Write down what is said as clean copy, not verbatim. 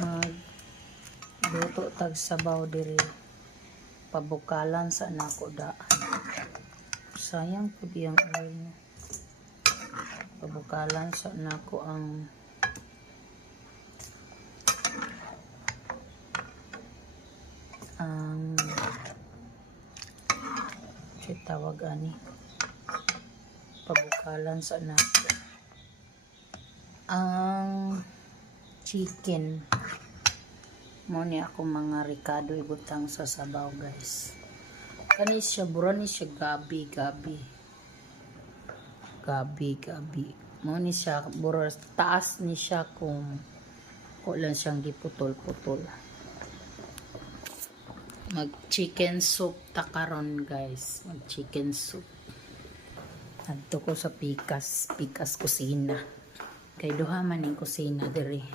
Magluto tag sabaw diri. Pabukalan sa nako daan. Sayang po diyang oil niya. Pabukalan sa nako ang tawag ani. Pabukalan sa nako ang chicken. Mo ni ako mga ricado ibutang sa sabaw, guys. Kani siya bura ni siya gabi. Mo ni siya bura taas ni siya kung lang siyang giputol-putol. Mag chicken soup ta karon, guys. Mag chicken soup. Adto ko sa pikas kusina. Kay duha man ning kusina diri.